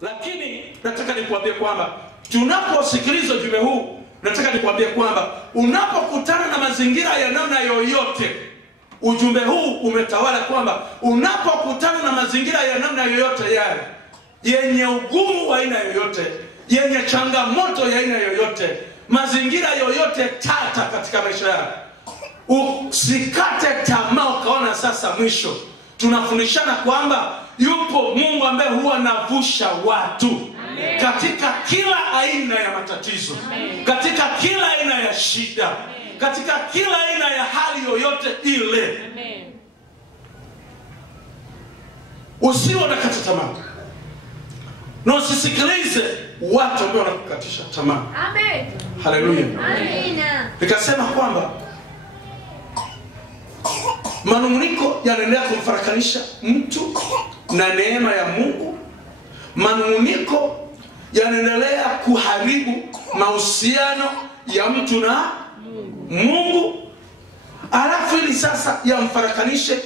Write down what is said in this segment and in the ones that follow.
Lakini nataka nikuambie kwamba tunaposikiliza ujumbe huu, nataka nikuambie kwamba unapokutana na mazingira ya namna yoyote, ujumbe huu umetawala kwamba unapokutana na mazingira ya namna yoyote yale, yenye ugumu wa aina yoyote, yenye changamoto ya aina yoyote, mazingira yoyote tata katika maisha yako, usikate tamaa ukaona sasa mwisho. Tunafundishana kwamba yupo Mungu ambaye huwa anavusha watu katika kila aina ya matatizo, katika kila aina ya shida, katika kila aina ya hali yoyote ile. Usiwe unakata tamaa, na usisikilize watu ambao wanakukatisha tamaa. Amen. Haleluya. Amen. Nikasema kwamba manunguniko yanaendelea kumfarakanisha mtu na neema ya Mungu. Manunguniko yanaendelea kuharibu mahusiano ya mtu na Mungu. Alafu ili sasa yamfarakanishe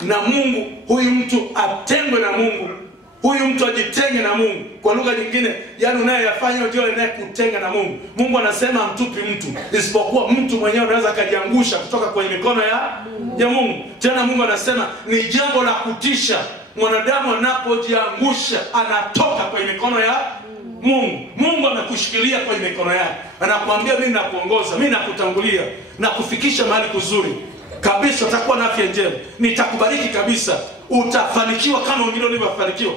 na Mungu, huyu mtu atengwe na Mungu, huyu mtu ajitenge na Mungu. Kwa lugha nyingine, yani unayeyafanya ndio yanayekutenga na Mungu. Mungu anasema amtupi mtu, isipokuwa mtu mwenyewe anaweza kujiangusha kutoka kwenye mikono ya Mungu. Tena Mungu anasema ni jambo la kutisha mwanadamu anapojiangusha anatoka kwenye mikono ya Mungu. Mungu anakushikilia kwenye mikono yake, anakuambia mimi nakuongoza, mimi nakutangulia na kufikisha mahali kuzuri kabisa. Utakuwa na afya njema, nitakubariki kabisa, utafanikiwa kama wengine walivyofanikiwa.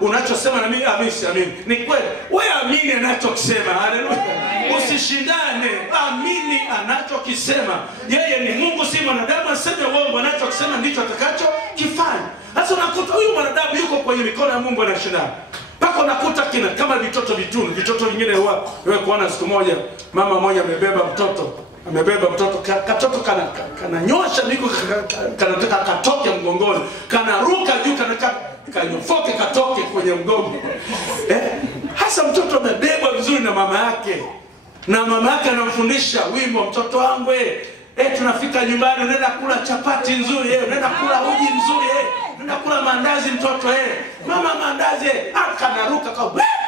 Unachosema na mimi siamini. Ni kweli, wewe amini anachokisema. Haleluya. Usishindane, amini anachokisema. Yeye ni Mungu, si mwanadamu aseme uongo. Anachokisema ndicho atakachokifanya. Sasa unakuta huyu mwanadamu yuko kwenye mikono ya Mungu anashindana. Pako nakuta kama vitoto vitunu. Vitoto vingine wewe kuona siku moja mama mmoja amebeba mtoto, katoto kananyosha miguu, kanataka katoke mgongoni, kanaruka juu, kanyofoke katoke kwenye mgongo. Hasa mtoto amebebwa vizuri na mama yake, na mama yake anamfundisha wimbo, mtoto wangu tunafika nyumbani, unaenda kula chapati nzuri, unaenda kula uji mzuri, unaenda kula mandazi mtoto, mama mandazi, kanaruka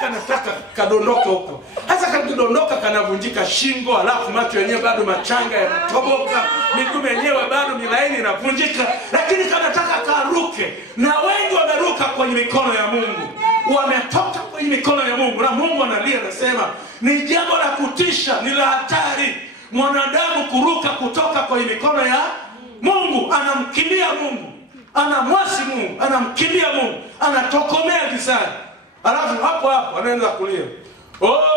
kanataka kadondoka huko. Hasa kadondoka kanavunjika shingo, alafu macho yenyewe bado machanga yanatoboka, miguu yenyewe bado milaini inavunjika, lakini kanataka karuke. Na wengi wameruka kwenye mikono ya Mungu, wametoka kwenye mikono ya Mungu, na Mungu analia, anasema ni jambo la kutisha, ni la hatari mwanadamu kuruka kutoka kwenye mikono ya Mungu. Anamkimbia Mungu, anamwasi Mungu, anamkimbia Mungu, anatokomea gizani. Alafu hapo anaanza kulia,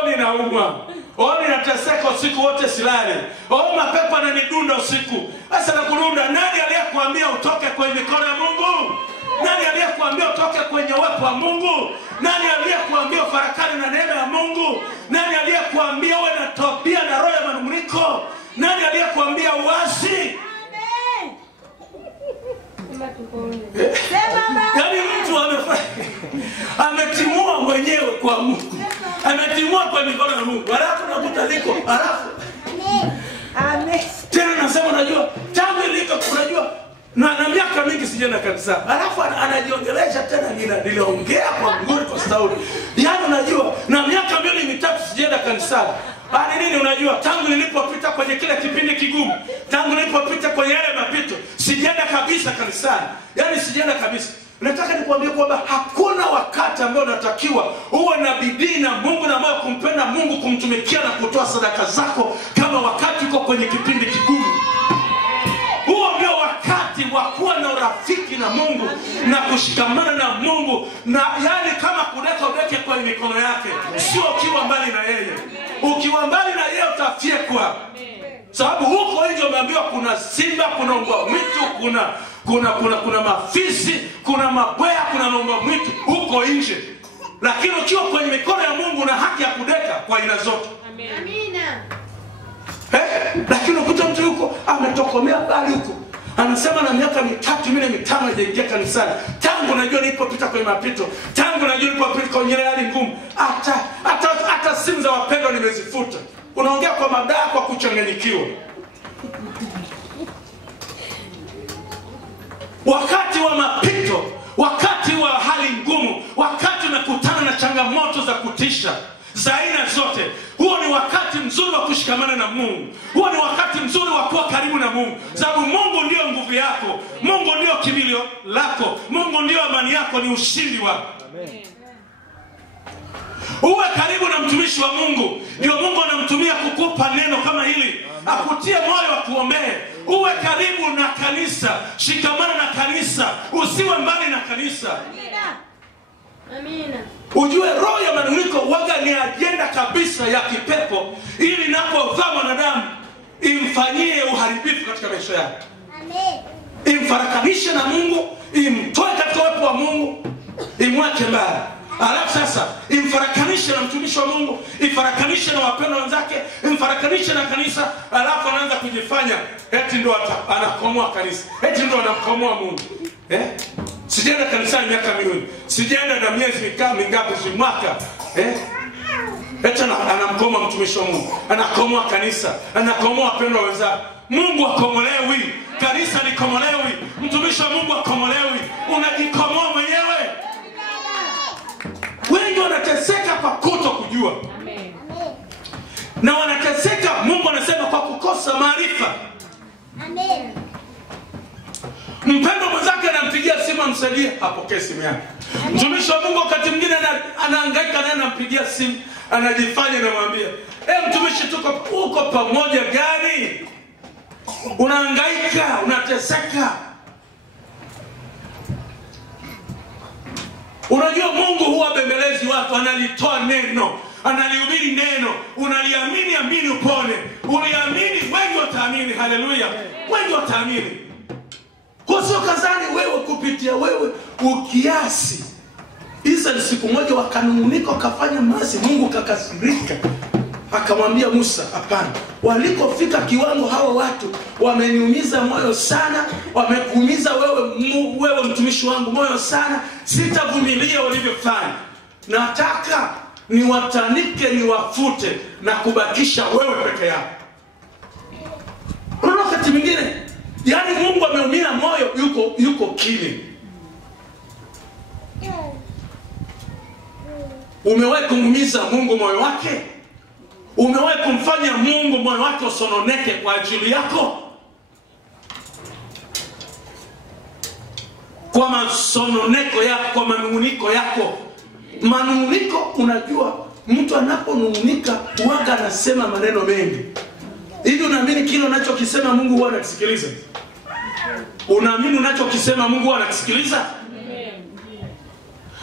ninaumwa, ninateseka usiku wote silale, mapepo yananidunda usiku. Sasa nakurunda, nani aliyekuambia utoke kwenye mikono ya Mungu? Nani aliyekuambia utoke kwenye uwepo wa Mungu? Nani aliyekuambia ufarakane na neema ya Mungu? Nani aliyekuambia uwe na tabia na roho ya manunguniko? Nani aliyekuambia uasi? Yaani mtu ametimua mwenyewe kwa Mungu, ametimua kwa mikono ya Mungu, halafu nakuta liko, halafu tena nasema unajua tangu iliko, unajua na miaka mingi sijaenda kanisa, halafu anajiongelesha tena, niliongea kwa nguri kwa sauti, yaani unajua na miaka 2-3 sijaenda kanisani. Nini unajua, tangu nilipopita kwenye kile kipindi kigumu, tangu nilipopita kwenye yale mapito, sijaenda kabisa kanisani. Yaani sijaenda kabisa. Nataka nikuambie kwamba hakuna wakati ambao unatakiwa uwe na bidii na Mungu na moyo kumpenda Mungu, kumtumikia na kutoa sadaka zako kama wakati uko kwenye kipindi kigumu. Huo ndio wakati wa kuwa na urafiki na Mungu na kushikamana na Mungu, na yani kama udeke kwenye mikono yake, sio ukiwa mbali na yeye. Ukiwa mbali na yeye utafyekwa. Sababu huko nje umeambiwa kuna simba, kuna mbwa mwitu, kuna mafisi, kuna mabwea, kuna mbwa mwitu huko nje. Lakini ukiwa kwenye mikono ya Mungu una haki ya kudeka kwa aina zote. Amina. Lakini ukuta mtu yuko ametokomea mbali huko, anasema na miaka 3-5 hajaingia kanisani. Tangu najua nilipopita kwenye mapito, tangu najua nilipopita kwenye hali ngumu, hata simu za wapendwa nimezifuta. Unaongea kwa madaa, kwa kuchanganyikiwa. Wakati wa mapito, wakati wa hali ngumu, wakati unakutana na changamoto za kutisha za aina zote. Huo ni wakati mzuri wa kushikamana na Mungu. Huo ni wakati mzuri wa kuwa karibu na Mungu, sababu Mungu ndio nguvu yako, Mungu ndio kimbilio lako, Mungu ndio amani yako, ni ushindi wako. Amen. Uwe karibu na mtumishi wa Mungu, ndio Mungu anamtumia kukupa neno kama hili, akutie moyo wa kuombea. Uwe karibu na kanisa, shikamana na kanisa, usiwe mbali na kanisa. Amina. Ujue roho ya manunguniko waga ni ajenda kabisa ya kipepo, ili inapovaa mwanadamu imfanyie uharibifu katika maisha yake. Amen. Imfarakanishe na Mungu, imtoe katika uwepo wa Mungu, imweke mbali. Alafu sasa imfarakanishe na mtumishi wa Mungu, imfarakanishe na wapendwa wenzake, imfarakanishe na kanisa. Alafu anaanza kujifanya eti ndo anakomoa kanisa, eti ndo anakomoa Mungu. Sijaenda kanisani miaka miwili, sijaenda na miezi mingapi, si mwaka. Eti anamkoma mtumishi wa Mungu, anakomoa kanisa, anakomoa wapendwa wenzake. Mungu akomolewi, kanisa likomolewi, mtumishi wa Mungu akomolewi, unajikomoa mwenyewe. Wengi wanateseka kwa kuto kujua. Amen. Na wanateseka, Mungu anasema, kwa kukosa maarifa. Amen. Mpendwa mwenzake anampigia simu amsaidie, hapokee simu yake. Mtumishi wa Mungu wakati mwingine anahangaika naye, anampigia simu, anajifanya na mwambia, mtumishi, uko pamoja gani? Unahangaika, unateseka. Unajua Mungu huwa bembelezi watu, analitoa neno, analihubiri neno, unaliamini, amini upone. Uliamini, wengi wataamini. Haleluya, wengi wataamini. Kwa sio kazani wewe kupitia wewe ukiasi. Israeli siku moja wakanungunika, wakafanya maasi, Mungu kakasirika. Akamwambia Musa, hapana, walikofika kiwango hawa watu wameniumiza moyo sana, wamekuumiza wewe mtumishi wangu moyo sana, sitavumilia walivyofanya. Nataka niwatanike, niwafute na kubakisha wewe peke yako. Unaona wakati mwingine, yani Mungu ameumia moyo, yuko kile. Umewahi kumuumiza Mungu moyo wake? Umewahi kumfanya Mungu moyo wake usononeke kwa ajili yako? Kwa masononeko yako, kwa manunguniko yako. Manunguniko, unajua mtu anaponungunika huaga anasema maneno mengi. Hivi unaamini kile unachokisema Mungu huwa anakisikiliza? Unaamini unachokisema Mungu huwa anakisikiliza?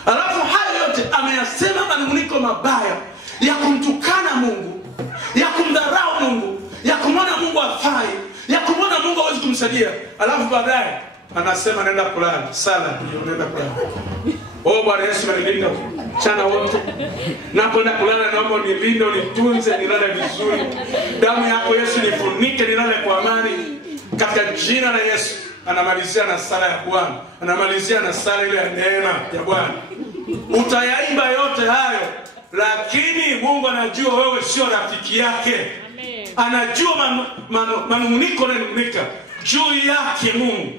Alafu hayo yote ameyasema manunguniko mabaya ya kumtukana Mungu, ya kumdharau Mungu, ya kumwona Mungu hafai, ya kumwona Mungu hawezi kumsaidia. Alafu baadaye anasema nenda kulala, sala nenda kulala. Bwana Yesu anilinda mchana wote. Napoenda kulala naomba unilinde, unitunze, nilale vizuri. Damu yako Yesu nifunike, nilale kwa amani katika jina la Yesu. Anamalizia na sala ya Bwana, anamalizia na sala ile ya neema ya Bwana. Utayaimba yote hayo, lakini Mungu anajua wewe sio rafiki yake. Amen. Anajua manunguniko unanungunika juu yake Mungu.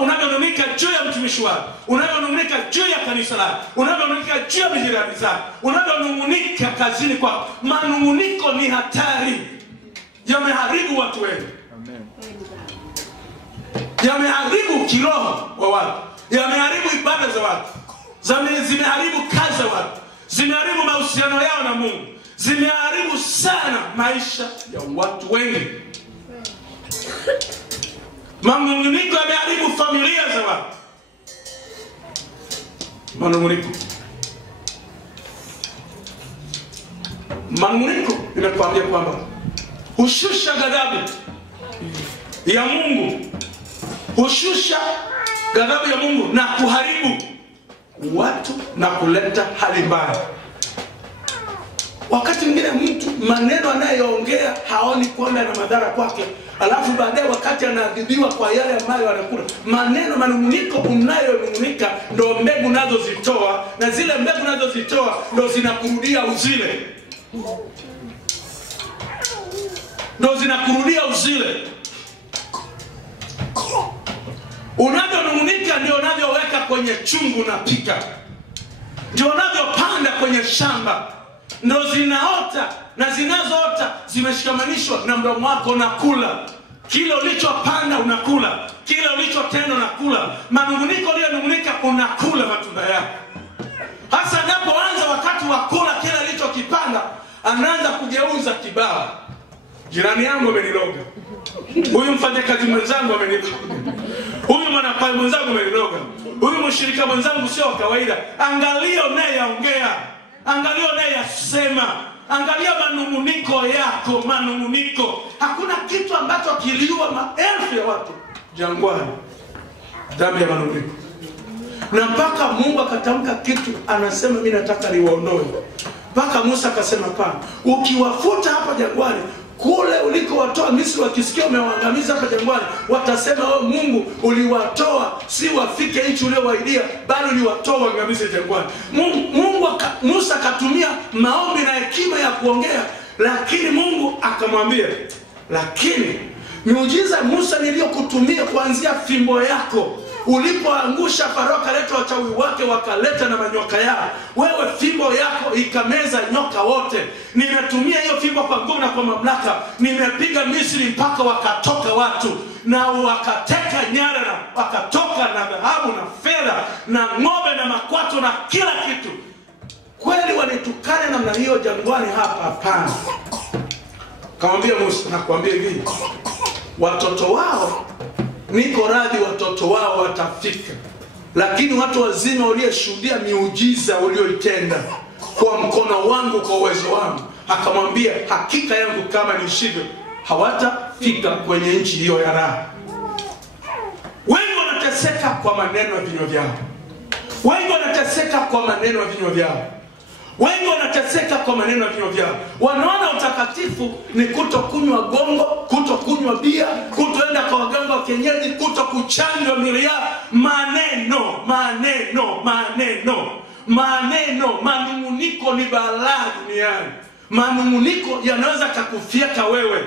Unanungunika juu ya mtumishi wako, unanungunika juu ya kanisa lako, unanungunika juu ya majirani zako, unanungunika kazini kwako. Manunguniko ni hatari. Yameharibu watu wengi. Amen. Yameharibu kiroho wa watu, yameharibu ibada za watu, zimeharibu kazi za watu, zimeharibu mahusiano yao na Mungu, zimeharibu sana maisha ya watu wengi. Manunguniko yameharibu familia za watu. Manunguniko inakwambia kwamba hushusha ghadhabu ya Mungu, hushusha ghadhabu ya Mungu na kuharibu watu na kuleta hali mbaya. Wakati mwingine mtu maneno anayoongea haoni kwamba yana madhara kwake, alafu baadaye wakati anaadhibiwa kwa yale ambayo anakula. Manunguniko unayonungunika ndo mbegu unazozitoa, na zile mbegu unazozitoa ndo zinakurudia uzile. Ndo zinakurudia uzile. Unavyonungunika ndio unavyoweka kwenye chungu na pika. Ndio unavyopanda kwenye kwenye shamba ndo zinaota, na zinazoota zimeshikamanishwa na mdomo wako. Unakula kile ulichopanda, unakula kile ulichotenda, unakula manunguniko uliyonungunika, unakula matunda yako. Hasa anapoanza wakati wa kula kile alichokipanda, anaanza kugeuza kibao. Jirani yangu ameniloga, huyu mfanyakazi mwenzangu ameniloga, huyu mwanakwaya mwenzangu ameniloga, huyu mshirika mwenzangu sio kawaida. Angalia unayeongea, angalia unayesema, angalia manunguniko yako, manunguniko. Hakuna kitu ambacho kiliua maelfu ya watu jangwani, dhambi ya manunguniko. Na mpaka Mungu akatamka kitu, anasema mimi nataka niwaondoe. Mpaka Musa akasema pana, ukiwafuta hapa jangwani, kule ulikowatoa Misri, wakisikia umewaangamiza hapa jangwani, watasema wewe Mungu uliwatoa si wafike nchi uliyowaidia, bali uliwatoa waangamize jangwani. Musa akatumia maombi na hekima ya kuongea, lakini Mungu akamwambia, lakini miujiza Musa niliyokutumia kuanzia fimbo yako, ulipoangusha Farao kaleta wachawi wake wakaleta na manyoka yao, wewe fimbo yako ikameza nyoka wote. Nimetumia hiyo fimbo kwa nguvu na kwa mamlaka, nimepiga Misri mpaka wakatoka watu na wakateka nyara na wakatoka na dhahabu na fedha na ng'ombe na makwato na kila kitu. Kweli wanitukana namna hiyo jangwani hapa? Hapana. Kamwambia Musa, nakwambia hivi, watoto wao niko radhi, watoto wao watafika, lakini watu wazima walioshuhudia miujiza ulioitenda kwa mkono wangu, kwa uwezo wangu, akamwambia hakika yangu kama nishivyo, hawatafika kwenye nchi hiyo ya raha. Wengi wanateseka kwa maneno ya vinywa vyao, wengi wanateseka kwa maneno ya vinywa vyao, wengi wanateseka kwa maneno ya vinywa vyao. Wanaona utakatifu ni kutokunywa gongo, kutokunywa bia, kutoenda kwa waganga wa kienyeji, kutokuchanjwa milia. Maneno, maneno, maneno, maneno. Manunguniko ni balaa duniani. Manunguniko yanaweza kukufyeka wewe.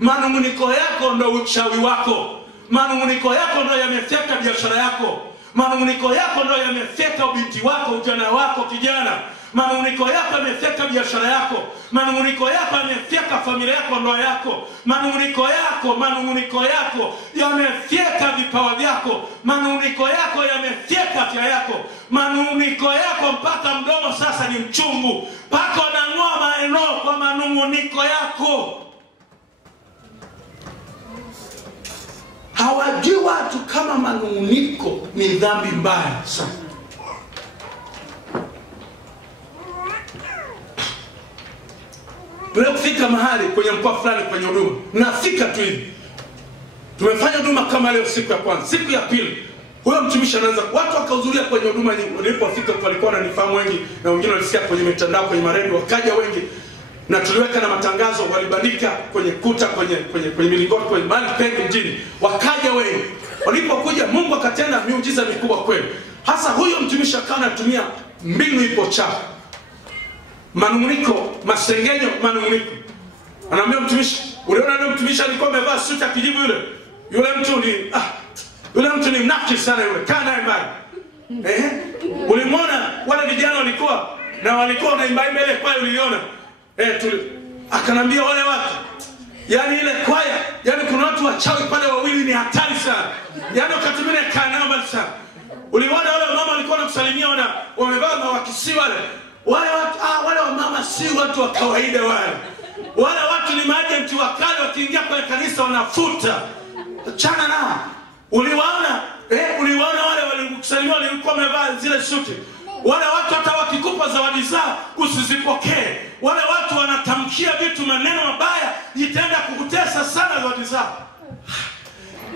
Manunguniko yako ndo uchawi wako. Manunguniko yako ndo yamefyeka biashara yako. Manunguniko yako ndo yamefyeka ubinti wako, ujana wako, kijana. Manunguniko yako yamefyeka biashara yako. Manunguniko yako yamefyeka familia yako, ndoa yako. Manunguniko yako yamefyeka vipawa vyako. Manunguniko yako yamefyeka afya yako. Manunguniko yako mpaka mdomo sasa ni mchungu, mpaka unang'oa maneno kwa manunguniko yako. Hawajui watu kama manunguniko ni dhambi mbaya sana. Kufika mahali kwenye mkoa fulani kwenye huduma, nafika tu hivi, tumefanya huduma kama leo siku ya kwanza, siku ya pili huyo mtumishi anaanza, watu wakahudhuria kwenye huduma nyingi. Nilipofika walikuwa wananifahamu wengi, na wengine walisikia kwenye mitandao, kwenye maredio, wakaja wengi, na tuliweka na matangazo, walibandika kwenye kuta, kwenye milingoti, kwenye mahali pengi mjini, wakaja wengi. Walipokuja Mungu akatenda miujiza mikubwa kweli. Hasa huyo mtumishi akawa anatumia mbinu ipo chafu, manunguniko, masengenyo, manunguniko. Anaambia mtumishi, uliona yule mtumishi alikuwa amevaa suti akijibu yule mtu ni mnafiki sana yule, kaa naye mbali. Ulimwona wale vijana walikuwa wanaimba ile kwaya, uliona? Akanambia wale watu, yani ile kwaya, yani kuna watu wachawi pale wawili, ni hatari sana. Yani ukatumia kaa nao mbali sana. Uliona wale mama walikuwa wanakusalimia, wamevaa mawakisi wale. Wale watu, wale wa mama si watu wa kawaida wale. Wale watu ni maagenti wakali, wakiingia kwenye kanisa wanafuta. Chana nao. Uliwaona wale walikusalimia walikuwa wamevaa zile suti. Wale watu hata wakikupa zawadi zao usizipokee. Wale watu wanatamkia vitu, maneno mabaya, itaenda kukutesa sana zawadi zao.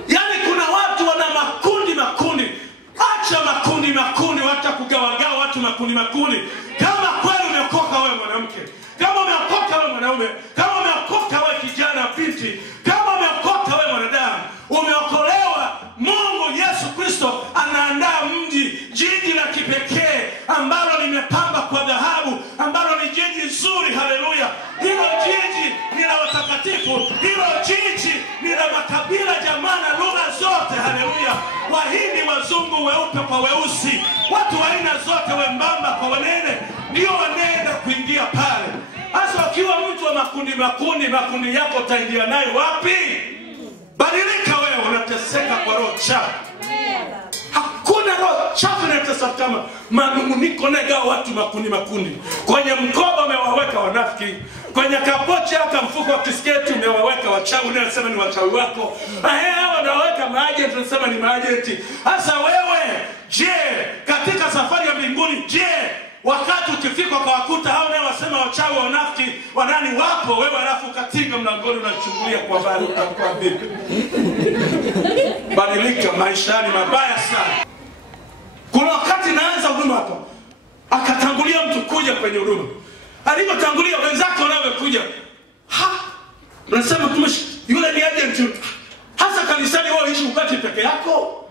Yaani kuna watu wana makundi. Acha makundi, wata kugawagawa watu makundi. Kama kweli umeokoka wewe mwanamke, kama umeokoka wewe mwanaume, kama umeokoka wewe kijana binti, kama umeokoka wewe mwanadamu, umeokolewa. Mungu Yesu Kristo anaandaa jiji la kipekee ambalo limepamba kwa dhahabu, ambalo ni jiji zuri. Haleluya! Hilo jiji ni la watakatifu, hilo jiji ni la makabila, jamaa na lugha zote. Haleluya! Wahindi, wazungu, weupe kwa weusi, watu wa aina zote, wembamba kwa wanene, ndio wanene makundi yako utaingia nayo wapi? Badilika wewe, unateseka kwa roho chafu. Hakuna roho chafu inatesa kama manunguniko nega watu makundi. Kwenye mkoba umewaweka wanafiki. Kwenye kapochi hata mfuko wa kisketi umewaweka wachawi, unasema ni wachawi wako. Hao wanaweka maagenti, unasema ni maagenti. Sasa wewe, je, katika safari ya mbinguni, je, wakati ukifika kwa wakuta hao nao wasema wachawi wanafiki wanani wapo, wewe alafu katika mlangoni unachungulia kwa bali, utakuwa vipi? Badilika, maisha ni mabaya sana. Kuna wakati naanza huduma hapo, akatangulia mtu kuja kwenye huduma. Alipotangulia wenzake wanaokuja, mnasema tumishi yule ni agent. Hasa kanisani wao ishi ukati peke yako.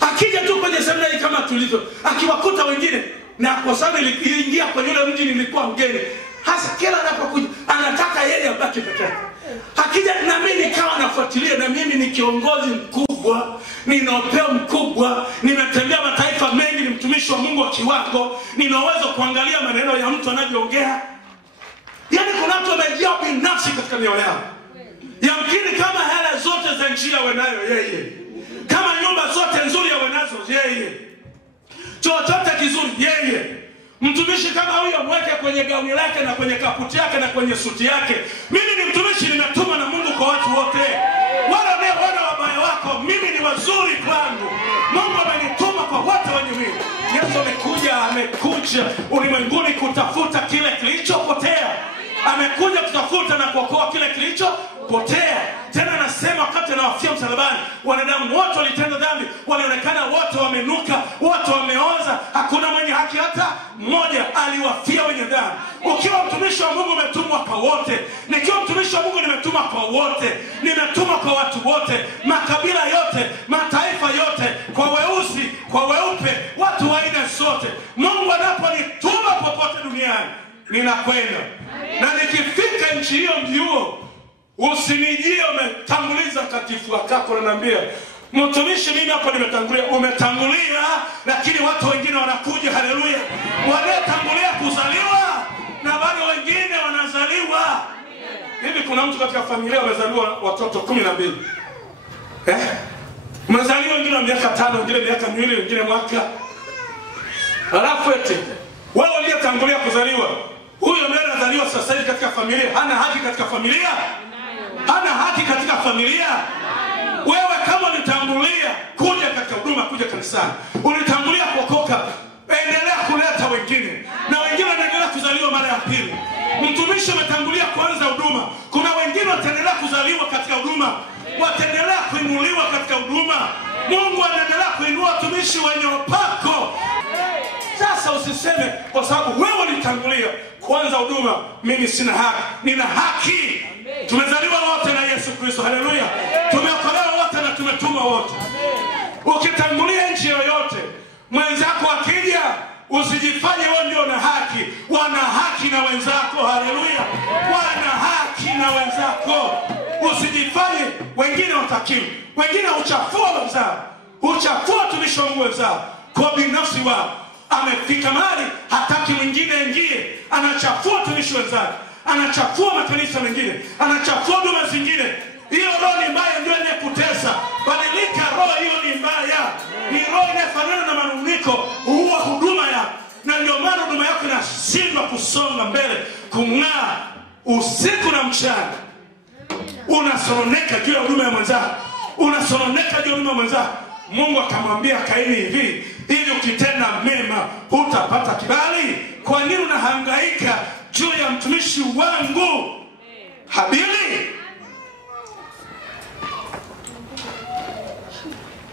Akija tu kwenye seminari kama tulivyo, akiwakuta wengine na kwa sababu iliingia kwenye yule mji nilikuwa mgeni. Hasa kila anapokuja anataka yeye abaki peke yake. Akija na mimi nikawa nafuatilia, na mimi ni kiongozi mkubwa, nina upeo mkubwa, nimetembea mataifa mengi, ni mtumishi wa Mungu wa kiwango, ninaweza kuangalia maneno ya mtu anayoongea. Yaani kuna watu wamejaa binafsi katika mioyo yao. Yamkini kama hela zote za nchi wanayo yeye, kama nyumba zote nzuri wanazo yeye, chochote kizuri yeye. Mtumishi kama huyo mweke kwenye gauni lake na kwenye kaputi yake na kwenye suti yake. Mimi ni mtumishi, nimetumwa na Mungu kwa watu wote. Wala wabaya wako, mimi ni wazuri kwangu. Mungu amenituma kwa wote wenye mwili. Yesu amekuja ulimwenguni kutafuta kile kilichopotea. Amekuja kutafuta na kuokoa kile kilichopotea. Tena anasema wakati anawafia msalabani, wanadamu wote walitenda dhambi, walionekana wote wamenuka, wote wameoza, hakuna mwenye haki hata mmoja. Aliwafia wenye dhambi. Ukiwa mtumishi wa Mungu umetumwa kwa wote. Nikiwa mtumishi wa Mungu nimetumwa kwa wote. Nimetumwa kwa watu wote, makabila yote, mataifa yote, kwa weusi, kwa weupe, watu wa aina zote. Mungu anaponituma popote duniani, ninakwenda. Na nikifika nchi hiyo, mji huo, usinijie umetanguliza katifu wako na niambia, mtumishi mimi hapo nimetangulia. Umetangulia, lakini watu wengine wanakuja. Haleluya. Wanatangulia kuzaliwa na bado wengine wanazaliwa. Hivi kuna mtu katika familia amezaliwa watoto 12. Mzaliwa wengine wa miaka 5, wengine miaka 2, wengine mwaka. Alafu eti wao waliotangulia kuzaliwa, huyo mwana anazaliwa sasa hivi katika familia, hana haki katika familia? Hana haki katika familia? Wewe kama ulitangulia kuja katika huduma, kuja kanisani, ulitangulia kuokoka, endelea kuleta wengine, na wengine wanaendelea kuzaliwa mara ya pili. Mtumishi umetangulia kuanza huduma, kuna wengine wataendelea kuzaliwa katika huduma, wataendelea kuinuliwa katika huduma. Mungu anaendelea kuinua watumishi wenye upako. Sasa usiseme kwa sababu wewe ulitangulia kuanza huduma, mimi sina haki. Nina haki. Tumezaliwa wote na Yesu Kristo. Haleluya. Tumeokolewa wote na tumetumwa wote. Ukitangulia nchi yoyote, mwenzako akija, usijifanye wewe ndio na haki. Wana haki na wenzako. Haleluya. Wana haki na wenzako. Usijifanye wengine watakiwi. Wengine uchafua wenzao, uchafua tumishi wa Mungu wenzao kwa binafsi wao. Amefika mahali hataki mwingine ingie, anachafua tumishi wenzake, anachafua makanisa mengine, anachafua huduma zingine. Hiyo roho ni mbaya, ndio inayekutesa. Badilika, roho hiyo ni mbaya. Ni roho inafanana na manunguniko, huwa huduma yako. Na ndio maana huduma yako inashindwa kusonga mbele, kung'aa usiku na mchana. Unasononeka juu ya huduma ya mwenzako, unasononeka juu ya huduma ya mwenzako. Mungu akamwambia Kaini hivi, ili ukitenda mema hutapata kibali. Kwa nini unahangaika juu ya mtumishi wangu Habili?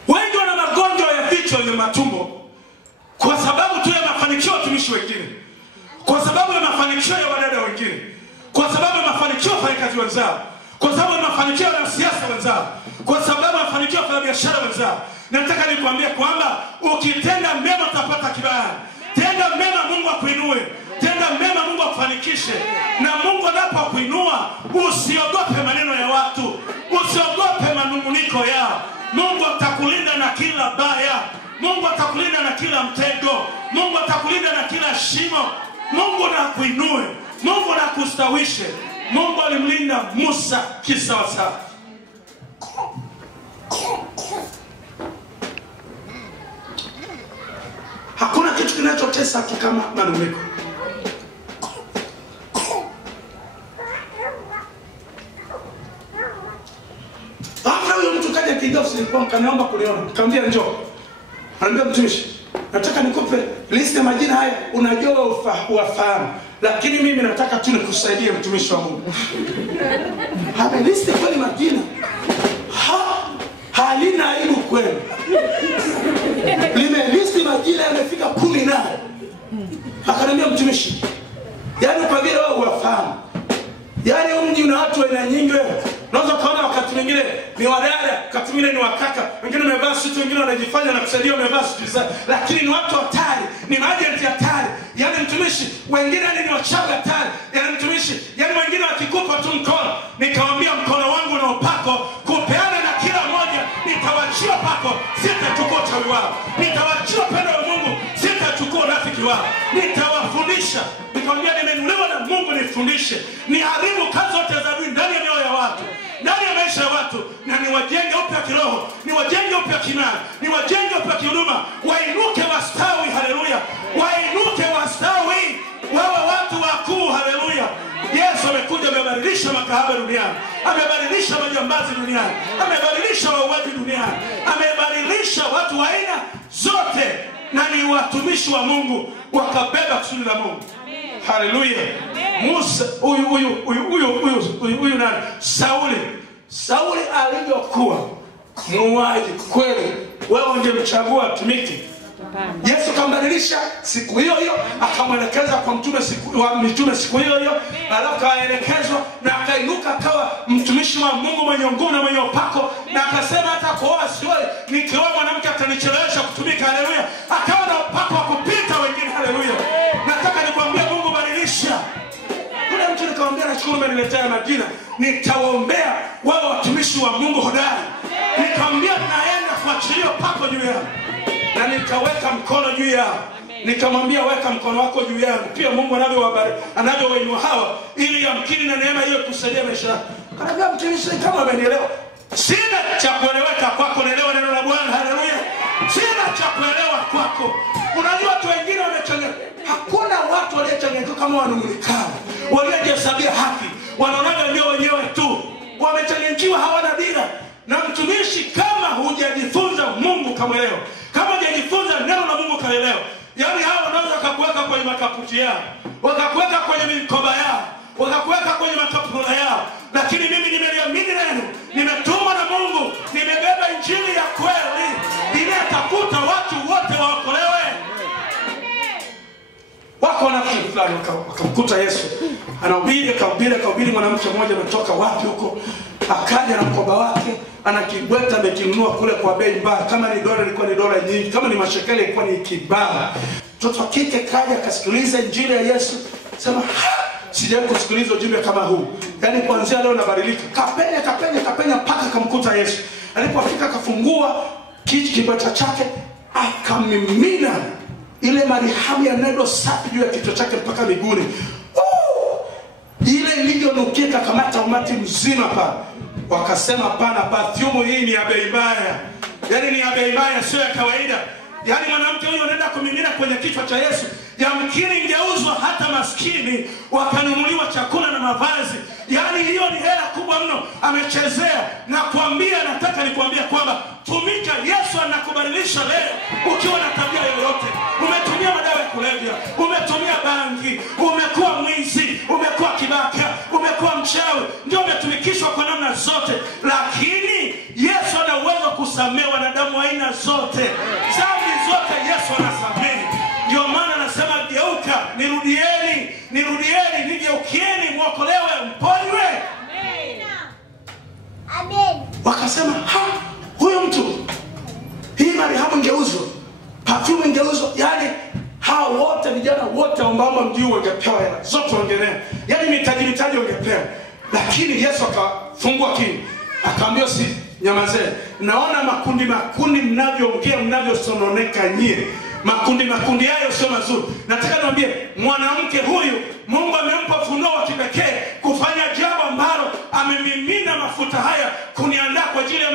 Wengi wana magonjwa ya vichwa vya matumbo kwa sababu tu ya mafanikio ya watumishi wengine, kwa sababu ya mafanikio ya wadada wengine, kwa sababu ya mafanikio ya wafanyakazi wenzao, kwa sababu ya mafanikio ya wanasiasa wenzao, kwa sababu ya mafanikio ya biashara wenzao. Nataka nikwambie kwamba ukitenda mema utapata kibali. Tenda mema, Mungu akuinue. Tenda mema, Mungu akufanikishe. Na Mungu anapokuinua, usiogope maneno ya watu, usiogope manunguniko yao. Mungu atakulinda na kila baya. Mungu atakulinda na kila mtego. Mungu atakulinda na kila shimo. Mungu na akuinue, Mungu na akustawishe. Mungu alimlinda Musa kisawasawa. Hakuna kitu kinachotesa kama manunguniko. Hata huyo mtu kaja kidofsi nilikuwa mkaniomba kuniona. Nikamwambia njoo. Anambia mtumishi, nataka nikupe list ya majina haya, unajua ufahamu. Lakini mimi nataka tu nikusaidie mtumishi wa Mungu. Habe list kwa ni majina. Halina aibu kwenu. Limelist majina yamefika 10 na. Akaniambia mtumishi, yaani kwa vile wewe uwafahamu. Yaani mji una watu aina nyingi wewe. Unaweza kuona wakati mwingine ni wadada, wakati mwingine ni wakaka, wengine wamevaa suti, wengine wanajifanya na kusaidia wamevaa suti, lakini ni watu hatari, ni maagenti hatari. Yaani mtumishi, wengine ni wachawi hatari. Yaani mtumishi, yaani wengine wakikupa tu mkono, nikamwambia mkono wangu na upako kupeana na kila mmoja, nitawachia pako, sitachukua uchawi wao. Nitawachia pendo la Mungu, sitachukua rafiki wao. Nitawafundisha. Nikamwambia nimenunuliwa na Mungu nifundishe. Niharibu kazi zote za adui ndani ya mioyo ya watu, ndani ya maisha ya watu, na niwajenge upya kiroho, niwajenge upya kimani, niwajenge upya kihuduma, wainuke wastawi, haleluya. Wainuke wastawi, wawe watu wakuu, haleluya. Yesu amekuja, amebadilisha makahaba duniani, amebadilisha majambazi duniani, amebadilisha wauaji duniani, amebadilisha watu wa aina zote, na ni watumishi wa Mungu wakabeba kusudi la Mungu. Haleluya. Musa huyu nani? Sauli alivyokuwa muuaji kweli, wewe ungemchagua tumiki. Yesu kambadilisha siku hiyo hiyo, akamwelekeza kwa mitume siku hiyo hiyo, alafu kaelekezwa na akainuka akawa mtumishi wa Mungu mwenye nguvu na mwenye upako, na akasema hata kuoa sioi, nikioa mwanamke atanichelewesha kutumika, haleluya. Akawa na upako wa kupita wengine, haleluya. Nataka nikwambie Mungu badilisha. Kuna mtu nikamwambia nashukuru umeniletea majina, nitawaombea wao watumishi wa Mungu hodari. Nikamwambia naenda kuachilia upako juu yao, na nikaweka mkono juu yao. Nikamwambia weka mkono wako juu yangu. Pia Mungu anavyowainua hawa ili yamkini na neema hiyo kusaidia maisha. Kanambia mtumishi kama umenielewa. Sina cha kueleweka kwako, naelewa neno la Bwana, haleluya. Sina cha kuelewa kwako. Unajua watu wengine wamechanganyika. Hakuna watu waliochanganyikiwa kama wanungunikao, waliojihesabia haki, wanaonaga ndio wenyewe tu. Wamechanganyikiwa, hawana dira. Na mtumishi, kama hujajifunza Mungu kama leo, kama hujajifunza neno la Mungu kama leo, yaani hao wanaweza wakakuweka kwenye makaputi yao, wakakuweka kwenye mikoba yao, wakakuweka kwenye makapula yao. Lakini mimi nimeliamini neno, nimetumwa na Mungu, nimebeba injili ya kweli ili atakuta watu wote waokolewe. Wako wanafunzi fulani wakamkuta Yesu anahubiri, mwanamke mmoja ametoka wapi huko, akaja na mkoba wake, ana kibweta amekinunua kule kwa bei mbaya. Kama ni dola ilikuwa ni dola nyingi, kama ni mashekeli ilikuwa ni kibaba. Mtoto wa kike kaja akasikiliza injili ya Yesu, sema sijawahi kusikiliza ujumbe kama huu. Yaani kuanzia leo nabadilika. Kapenya mpaka akamkuta Yesu. Alipofika akafungua kibweta chake, akamimina ile marihamu ya neno safi juu ya kichwa chake mpaka miguuni. Ile ilivyonukia kamata umati mzima pa. Wakasema pana, perfume hii ni ya bei mbaya. Yaani ni ya bei mbaya, sio ya kawaida. Yaani mwanamke huyo anaenda kumimina kwenye kichwa cha Yesu, yamkini ingeuzwa hata maskini wakanunuliwa chakula na mavazi. Yaani hiyo ni hela kubwa mno amechezea. Na kuambia, nataka nikuambia kwamba tumika, Yesu anakubadilisha leo. Ukiwa na tabia yoyote, umetumia madawa ya kulevya, umetumia bangi, umekuwa mwizi, umekuwa kibaka, umekuwa mchawi, ndio umetumikishwa kwa namna zote, lakini Yesu ana uwezo kusamehe wanadamu aina zote. Dhambi zote Yesu anasamehe. Ndio maana anasema geuka, nirudieni, nigeukieni, mwokolewe, mponywe. Amen. Wakasema huyo mtu, hii marihamu ingeuzwa, perfume ingeuzwa. Yaani hao wote vijana wote ambao mjuu wangepewa hela zote, wangenea, yaani mitaji wangepewa. Lakini Yesu akafungua kinywa, akaambia si nyamazeni. Naona makundi mnavyoongea, mnavyosononeka nyie. Makundi hayo sio mazuri. Nataka niwaambie mwanamke huyu Mungu amempa ufunuo wa kipekee kufanya jambo ambalo amemimina mafuta haya kuniandaa kwa ajili ya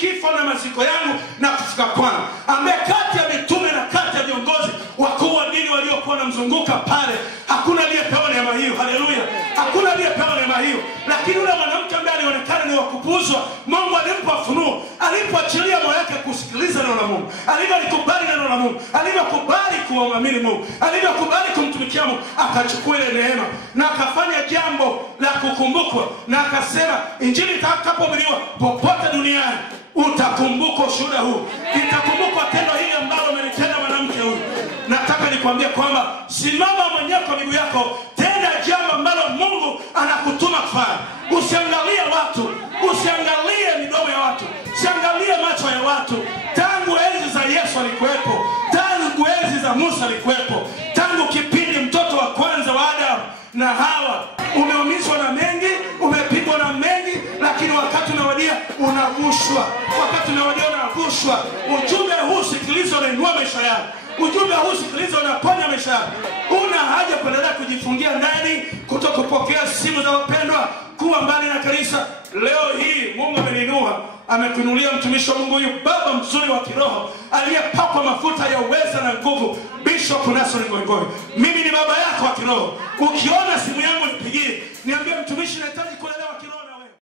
kifo na maziko yangu na kufika kwangu, ambaye kati ya mitume na kati ya viongozi wakuu wa dini waliokuwa wanamzunguka pale hakuna aliyepewa neema hiyo. Haleluya, hakuna aliyepewa neema hiyo. Lakini yule mwanamke ambaye alionekana ni wakupuzwa, Mungu alimpa ufunuo, alipoachilia moyo wake kusikiliza neno la Mungu, alivyokubali neno la Mungu, alivyokubali kuamini Mungu, alivyokubali kumtumikia Mungu, akachukua ile neema na akafanya jambo la kukumbukwa, na akasema injili itakapohubiriwa popote duniani utakumbuka ushuhuda huu, itakumbukwa tendo hili ambalo umelitenda mwanamke huyu. Nataka nikwambie kwamba simama mwenyewe kwa miguu yako, tenda jambo ambalo Mungu anakutuma kufanya. Usiangalie watu, usiangalie midomo ya watu, usiangalie macho ya watu. Tangu enzi za Yesu alikuwepo, tangu enzi za Musa alikuwepo, tangu kipindi mtoto wa kwanza wa Adamu na Hawa. Umeumizwa na mengi, umepigwa na mengi, lakini wakati unawadia unavushwa, wakati unawadia unavushwa. Ujumbe huu sikiliza, unainua maisha yako. Ujumbe huu sikiliza, unaponya maisha yako. Una haja kuendelea kujifungia ndani, kutokupokea simu za wapendwa, kuwa mbali na kanisa. Leo hii Mungu ameniinua, amekuinulia mtumishi wa Mungu huyu, baba mzuri wa kiroho aliyepakwa mafuta ya uweza na nguvu, Bishop Nason Ngoigoi. Mimi ni baba yako wa kiroho. Ukiona simu yangu nipigie, niambie mtumishi, nahitaji kuelewa